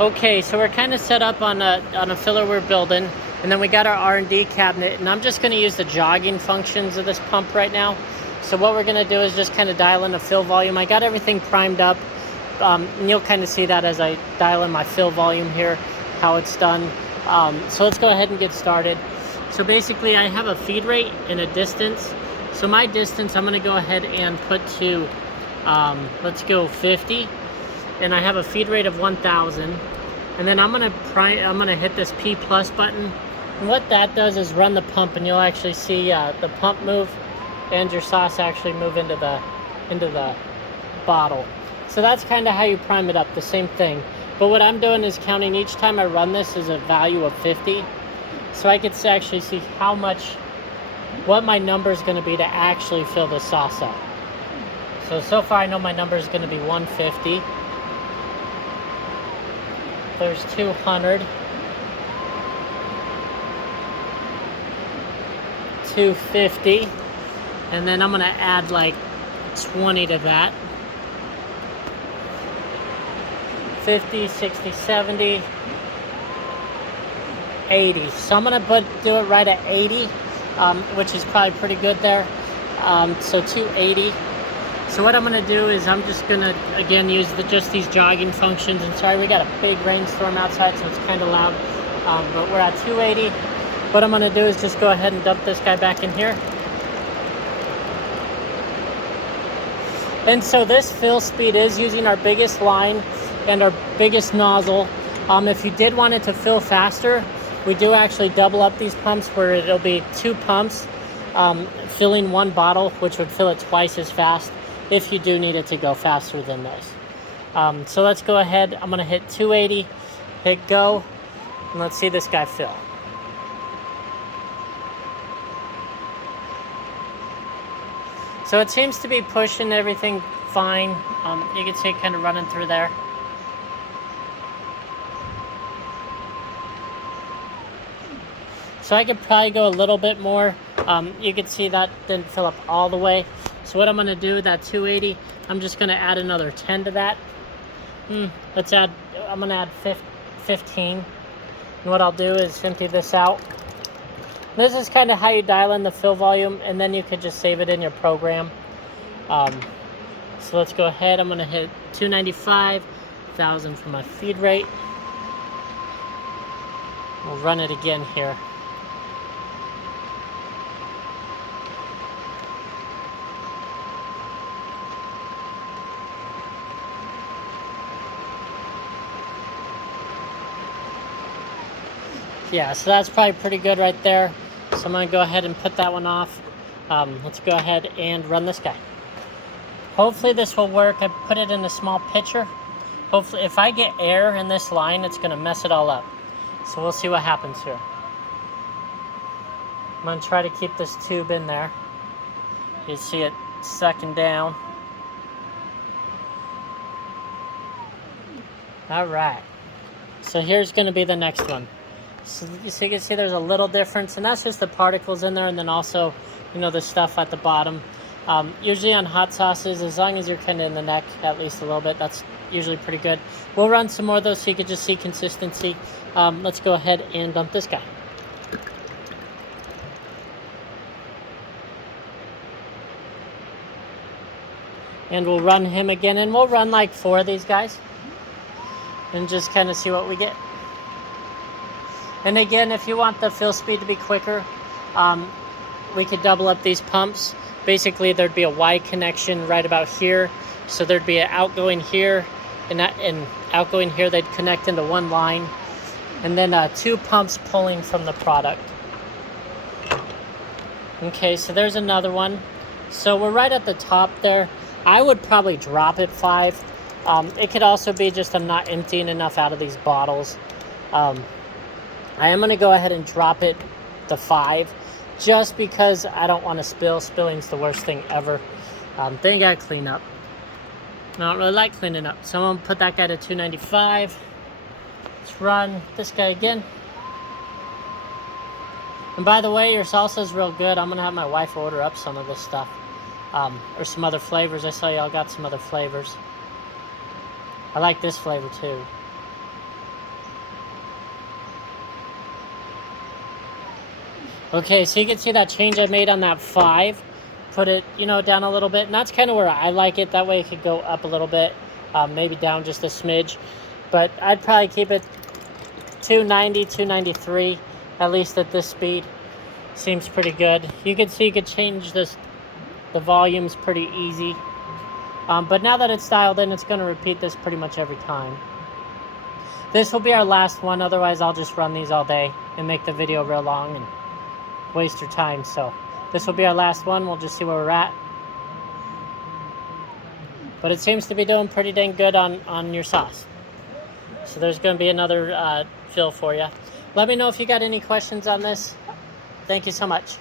Okay, so we're kind of set up on a filler we're building, and then we got our R&D cabinet, and I'm just going to use the jogging functions of this pump right now. So what we're going to do is just kind of dial in the fill volume. I got everything primed up, and you'll kind of see that as I dial in my fill volume here, how it's done. So let's go ahead and get started. So basically I have a feed rate and a distance. So my distance I'm going to go ahead and put to, let's go 50. And I have a feed rate of 1,000, and then I'm gonna hit this P+ button, and what that does is run the pump, and you'll actually see the pump move and your sauce actually move into the bottle. So that's kind of how you prime it up, the same thing. But what I'm doing is counting each time I run this is a value of 50, so I could actually see what my number is going to be to actually fill the sauce up. So far I know my number is going to be 150. There's 200, 250, and then I'm gonna add like 20 to that. 50, 60, 70, 80. So I'm gonna do it right at 80, which is probably pretty good there. So 280. So what I'm going to do is I'm just going to, again, use just these jogging functions. And sorry, we got a big rainstorm outside, so it's kind of loud. But we're at 280. What I'm going to do is just go ahead and dump this guy back in here. And so this fill speed is using our biggest line and our biggest nozzle. If you did want it to fill faster, we do actually double up these pumps where it'll be 2 pumps filling 1 bottle, which would fill it twice as fast if you do need it to go faster than this. So let's go ahead. I'm gonna hit 280, hit go, and let's see this guy fill. So it seems to be pushing everything fine. You can see it kind of running through there. So I could probably go a little bit more. You can see that didn't fill up all the way. So what I'm going to do with that 280, I'm just going to add another 10 to that. I'm going to add 15. And what I'll do is empty this out. This is kind of how you dial in the fill volume, and then you could just save it in your program. So let's go ahead. I'm going to hit 295, 1,000 for my feed rate. We'll run it again here. Yeah, so that's probably pretty good right there. So I'm going to go ahead and put that one off. Let's go ahead and run this guy. Hopefully this will work. I put it in a small pitcher. Hopefully, if I get air in this line, it's going to mess it all up. So we'll see what happens here. I'm going to try to keep this tube in there. You see it sucking down. All right. So here's going to be the next one. So you can see there's a little difference, and that's just the particles in there, and then also, the stuff at the bottom. Usually on hot sauces, as long as you're kind of in the neck at least a little bit, that's usually pretty good. We'll run some more of those so you can just see consistency. Let's go ahead and dump this guy. And we'll run him again, and we'll run like 4 of these guys and just kind of see what we get. And again, if you want the fill speed to be quicker, we could double up these pumps. Basically, there'd be a Y connection right about here. So there'd be an outgoing here and outgoing here. They'd connect into one line. And then 2 pumps pulling from the product. Okay, so there's another one. So we're right at the top there. I would probably drop it 5. It could also be just I'm not emptying enough out of these bottles. I am going to go ahead and drop it to 5 just because I don't want to spill. Spilling's the worst thing ever. Then you got to clean up. I don't really like cleaning up. So I'm going to put that guy to 295. Let's run this guy again. And by the way, your salsa is real good. I'm going to have my wife order up some of this stuff. Or some other flavors. I saw y'all got some other flavors. I like this flavor too. Okay, so you can see that change I made on that 5. Put it, you know, down a little bit. And that's kind of where I like it. That way it could go up a little bit, maybe down just a smidge. But I'd probably keep it 290, 293, at least at this speed. Seems pretty good. You can see you could change the volumes pretty easy. But now that it's dialed in, it's going to repeat this pretty much every time. This will be our last one. Otherwise, I'll just run these all day and make the video real long and waste your time. So this will be our last one. We'll just see where we're at. But it seems to be doing pretty dang good on your sauce. So there's going to be another fill for you. Let me know if you got any questions on this. Thank you so much.